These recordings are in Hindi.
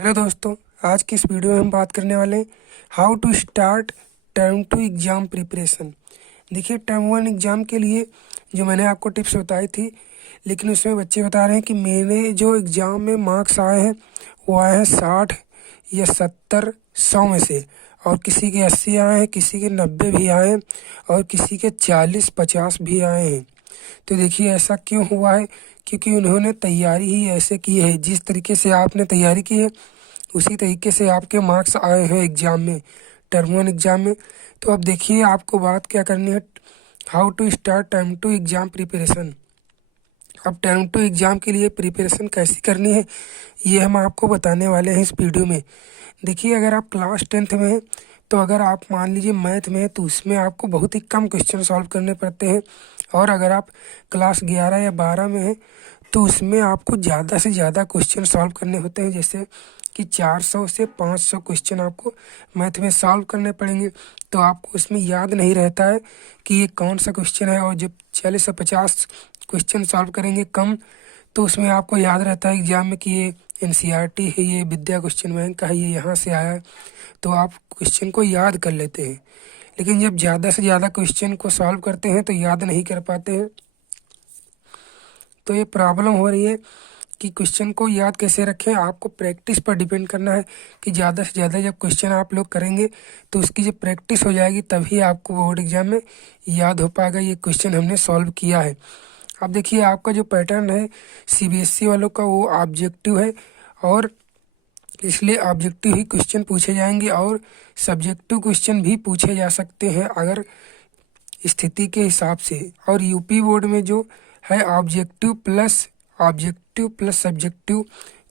हेलो दोस्तों, आज की इस वीडियो में हम बात करने वाले हैं how to start term 2 exam preparation. देखिए, टर्म 1 एग्ज़ाम के लिए जो मैंने आपको टिप्स बताई थी, लेकिन उसमें बच्चे बता रहे हैं कि मेरे जो एग्ज़ाम में मार्क्स आए हैं वो आए हैं 60 या 70 100 में से, और किसी के 80 आए हैं, किसी के 90 भी आए हैं और किसी के 40-50 भी आए हैं। तो देखिए, ऐसा क्यों हुआ है? क्योंकि उन्होंने तैयारी ही ऐसे की है। जिस तरीके से आपने तैयारी की है उसी तरीके से आपके मार्क्स आए हैं एग्ज़ाम में, टर्म 1 एग्ज़ाम में। तो अब देखिए, आपको बात क्या करनी है, how to start term 2 exam preparation. अब टर्म 2 एग्ज़ाम के लिए प्रिपरेशन कैसी करनी है ये हम आपको बताने वाले हैं इस वीडियो में। देखिए, अगर आप क्लास 10th में हैं तो अगर आप मान लीजिए मैथ में है तो उसमें आपको बहुत ही कम क्वेश्चन सॉल्व करने पड़ते हैं, और अगर आप क्लास 11 या 12 में हैं तो उसमें आपको ज़्यादा से ज़्यादा क्वेश्चन सॉल्व करने होते हैं। जैसे कि 400 से 500 क्वेश्चन आपको मैथ में सॉल्व करने पड़ेंगे। तो आपको उसमें याद नहीं रहता है कि ये कौन सा क्वेश्चन है, और जब 40 से 50 क्वेश्चन सॉल्व करेंगे कम तो उसमें आपको याद रहता है एग्जाम में कि ये एनसीईआरटी है, ये विद्या क्वेश्चन बैंक का है, ये यहाँ से आया है, तो आप क्वेश्चन को याद कर लेते हैं। लेकिन जब ज़्यादा से ज़्यादा क्वेश्चन को सॉल्व करते हैं तो याद नहीं कर पाते हैं। तो ये प्रॉब्लम हो रही है कि क्वेश्चन को याद कैसे रखें। आपको प्रैक्टिस पर डिपेंड करना है कि ज़्यादा से ज़्यादा जब क्वेश्चन आप लोग करेंगे तो उसकी जब प्रैक्टिस हो जाएगी तभी आपको बोर्ड एग्जाम में याद हो पाएगा ये क्वेश्चन हमने सॉल्व किया है। अब देखिए, आपका जो पैटर्न है सीबीएसई वालों का वो ऑब्जेक्टिव है, और इसलिए ऑब्जेक्टिव ही क्वेश्चन पूछे जाएंगे, और सब्जेक्टिव क्वेश्चन भी पूछे जा सकते हैं अगर स्थिति के हिसाब से। और यूपी बोर्ड में जो है ऑब्जेक्टिव प्लस सब्जेक्टिव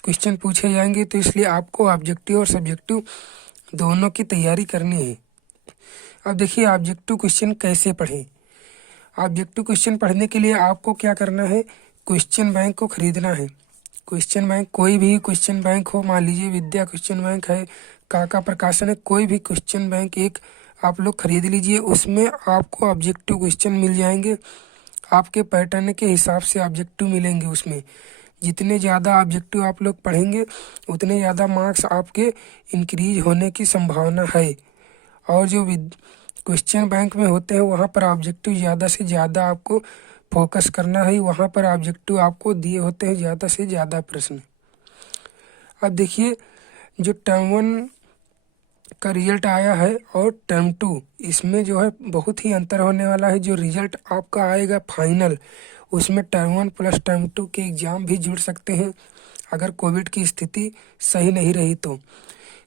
क्वेश्चन पूछे जाएंगे, तो इसलिए आपको ऑब्जेक्टिव और सब्जेक्टिव दोनों की तैयारी करनी है। अब देखिए, ऑब्जेक्टिव क्वेश्चन कैसे पढ़ें। ऑब्जेक्टिव क्वेश्चन पढ़ने के लिए आपको क्या करना है, क्वेश्चन बैंक को खरीदना है। क्वेश्चन बैंक, कोई भी क्वेश्चन बैंक हो, मान लीजिए विद्या क्वेश्चन बैंक है, काका प्रकाशन है, कोई भी क्वेश्चन बैंक एक आप लोग खरीद लीजिए। उसमें आपको ऑब्जेक्टिव क्वेश्चन मिल जाएंगे, आपके पैटर्न के हिसाब से ऑब्जेक्टिव मिलेंगे। उसमें जितने ज़्यादा ऑब्जेक्टिव आप लोग पढ़ेंगे उतने ज़्यादा मार्क्स आपके इंक्रीज होने की संभावना है। और जो क्वेश्चन बैंक में होते हैं वहाँ पर ऑब्जेक्टिव ज़्यादा से ज़्यादा आपको फोकस करना है, वहाँ पर ऑब्जेक्टिव आपको दिए होते हैं ज़्यादा से ज़्यादा प्रश्न। अब देखिए, जो टर्म 1 का रिजल्ट आया है और टर्म 2, इसमें जो है बहुत ही अंतर होने वाला है। जो रिजल्ट आपका आएगा फाइनल, उसमें टर्म 1 प्लस टर्म 2 के एग्ज़ाम भी जुड़ सकते हैं अगर कोविड की स्थिति सही नहीं रही तो।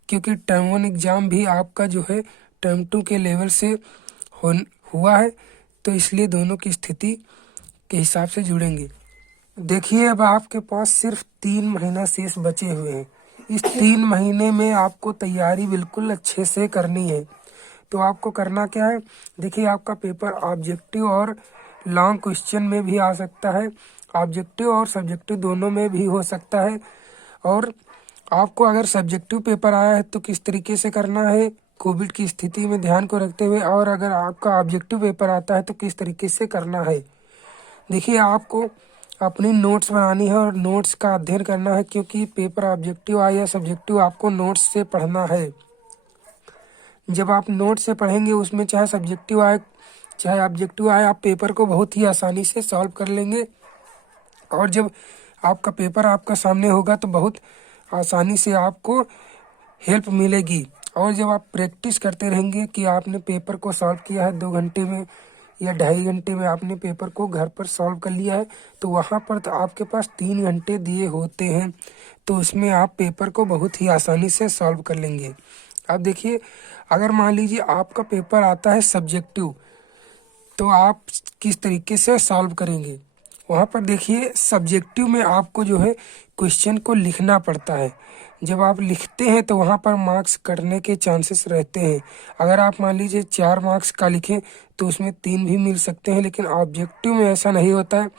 क्योंकि टर्म 1 एग्ज़ाम भी आपका जो है टर्म 2 के लेवल से हुआ है, तो इसलिए दोनों की स्थिति के हिसाब से जुड़ेंगे। देखिए, अब आपके पास सिर्फ 3 महीना शेष बचे हुए हैं। इस 3 महीने में आपको तैयारी बिल्कुल अच्छे से करनी है। तो आपको करना क्या है, देखिए, आपका पेपर ऑब्जेक्टिव और लॉन्ग क्वेश्चन में भी आ सकता है, ऑब्जेक्टिव और सब्जेक्टिव दोनों में भी हो सकता है। और आपको अगर सब्जेक्टिव पेपर आया है तो किस तरीके से करना है कोविड की स्थिति में ध्यान को रखते हुए, और अगर आपका ऑब्जेक्टिव पेपर आता है तो किस तरीके से करना है। देखिए, आपको अपनी नोट्स बनानी है और नोट्स का अध्ययन करना है, क्योंकि पेपर ऑब्जेक्टिव आए या सब्जेक्टिव आपको नोट्स से पढ़ना है। जब आप नोट्स से पढ़ेंगे, उसमें चाहे सब्जेक्टिव आए चाहे ऑब्जेक्टिव आए, आप पेपर को बहुत ही आसानी से सॉल्व कर लेंगे। और जब आपका पेपर आपका सामने होगा तो बहुत आसानी से आपको हेल्प मिलेगी। और जब आप प्रैक्टिस करते रहेंगे कि आपने पेपर को सॉल्व किया है 2 घंटे में या 2.5 घंटे में, आपने पेपर को घर पर सॉल्व कर लिया है, तो वहाँ पर तो आपके पास 3 घंटे दिए होते हैं, तो उसमें आप पेपर को बहुत ही आसानी से सॉल्व कर लेंगे। अब देखिए, अगर मान लीजिए आपका पेपर आता है सब्जेक्टिव, तो आप किस तरीके से सॉल्व करेंगे। वहाँ पर देखिए, सब्जेक्टिव में आपको जो है क्वेश्चन को लिखना पड़ता है। जब आप लिखते हैं तो वहाँ पर मार्क्स कटने के चांसेस रहते हैं। अगर आप मान लीजिए 4 मार्क्स का लिखें तो उसमें 3 भी मिल सकते हैं, लेकिन ऑब्जेक्टिव में ऐसा नहीं होता है।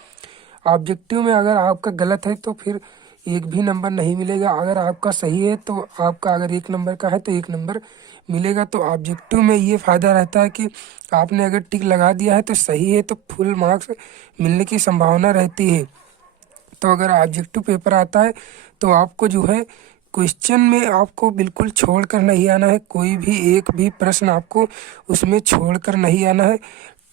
ऑब्जेक्टिव में अगर आपका गलत है तो फिर 1 भी नंबर नहीं मिलेगा, अगर आपका सही है तो आपका अगर 1 नंबर का है तो 1 नंबर मिलेगा। तो ऑब्जेक्टिव में ये फ़ायदा रहता है कि आपने अगर टिक लगा दिया है तो सही है, तो फुल मार्क्स मिलने की संभावना रहती है। तो अगर ऑब्जेक्टिव पेपर आता है तो आपको जो है क्वेश्चन में आपको बिल्कुल छोड़ कर नहीं आना है, कोई भी एक भी प्रश्न आपको उसमें छोड़ कर नहीं आना है,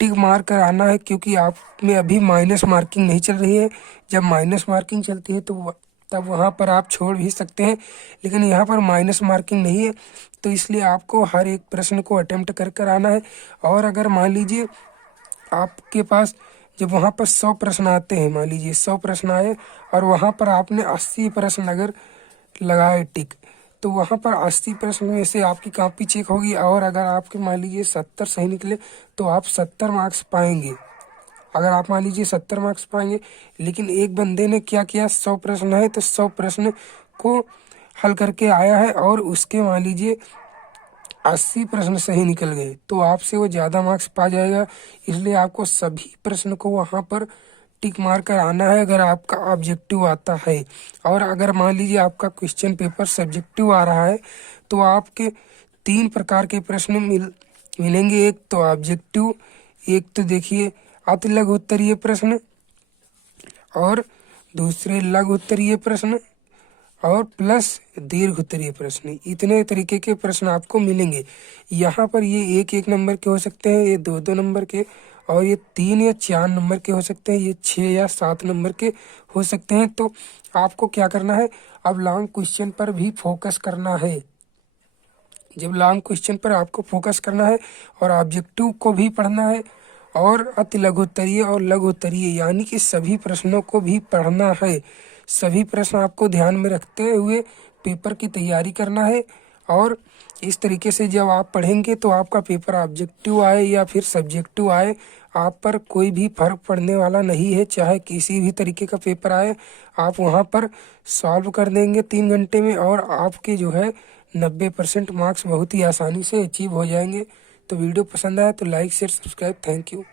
टिक मार कर आना है, क्योंकि आप में अभी माइनस मार्किंग नहीं चल रही है। जब माइनस मार्किंग चलती है तो तब वहाँ पर आप छोड़ भी सकते हैं, लेकिन यहाँ पर माइनस मार्किंग नहीं है, तो इसलिए आपको हर एक प्रश्न को अटेम्प्ट कर कर आना है। और अगर मान लीजिए आपके पास जब वहाँ पर 100 प्रश्न आते हैं, मान लीजिए 100 प्रश्न आए और वहाँ पर आपने 80 प्रश्न अगर लगाए टिक, तो वहाँ पर 80 प्रश्न में से आपकी कॉपी चेक होगी और अगर आपके मान लीजिए 70 सही निकले तो आप 70 मार्क्स पाएंगे। अगर आप मान लीजिए 70 मार्क्स पाएंगे, लेकिन एक बंदे ने क्या किया, 100 प्रश्न है तो 100 प्रश्न को हल करके आया है और उसके मान लीजिए 80 प्रश्न सही निकल गए, तो आपसे वो ज़्यादा मार्क्स पा जाएगा। इसलिए आपको सभी प्रश्न को वहाँ पर टिक मार कर आना है अगर आपका ऑब्जेक्टिव आता है। और अगर मान लीजिए आपका क्वेश्चन पेपर सब्जेक्टिव आ रहा है तो आपके 3 प्रकार के प्रश्न मिलेंगे। एक तो ऑब्जेक्टिव, एक तो देखिए अति लघु उत्तरीय प्रश्न, और दूसरे लघु उत्तरीय प्रश्न, और प्लस दीर्घ उत्तरीय प्रश्न। इतने तरीके के प्रश्न आपको मिलेंगे। यहाँ पर ये 1-1 नंबर के हो सकते हैं, ये 2-2 नंबर के, और ये 3 या 4 नंबर के हो सकते हैं, ये 6 या 7 नंबर के हो सकते हैं। तो आपको क्या करना है, अब लॉन्ग क्वेश्चन पर भी फोकस करना है। जब लॉन्ग क्वेश्चन पर आपको फोकस करना है और ऑब्जेक्टिव को भी पढ़ना है और अति लघु उत्तरीय और लघु उत्तरीय यानी कि सभी प्रश्नों को भी पढ़ना है। सभी प्रश्न आपको ध्यान में रखते हुए पेपर की तैयारी करना है। और इस तरीके से जब आप पढ़ेंगे तो आपका पेपर ऑब्जेक्टिव आए या फिर सब्जेक्टिव आए, आप पर कोई भी फर्क पड़ने वाला नहीं है। चाहे किसी भी तरीके का पेपर आए, आप वहाँ पर सॉल्व कर देंगे 3 घंटे में और आपके जो है 90% मार्क्स बहुत ही आसानी से अचीव हो जाएंगे। तो वीडियो पसंद आया तो like share subscribe. Thank you.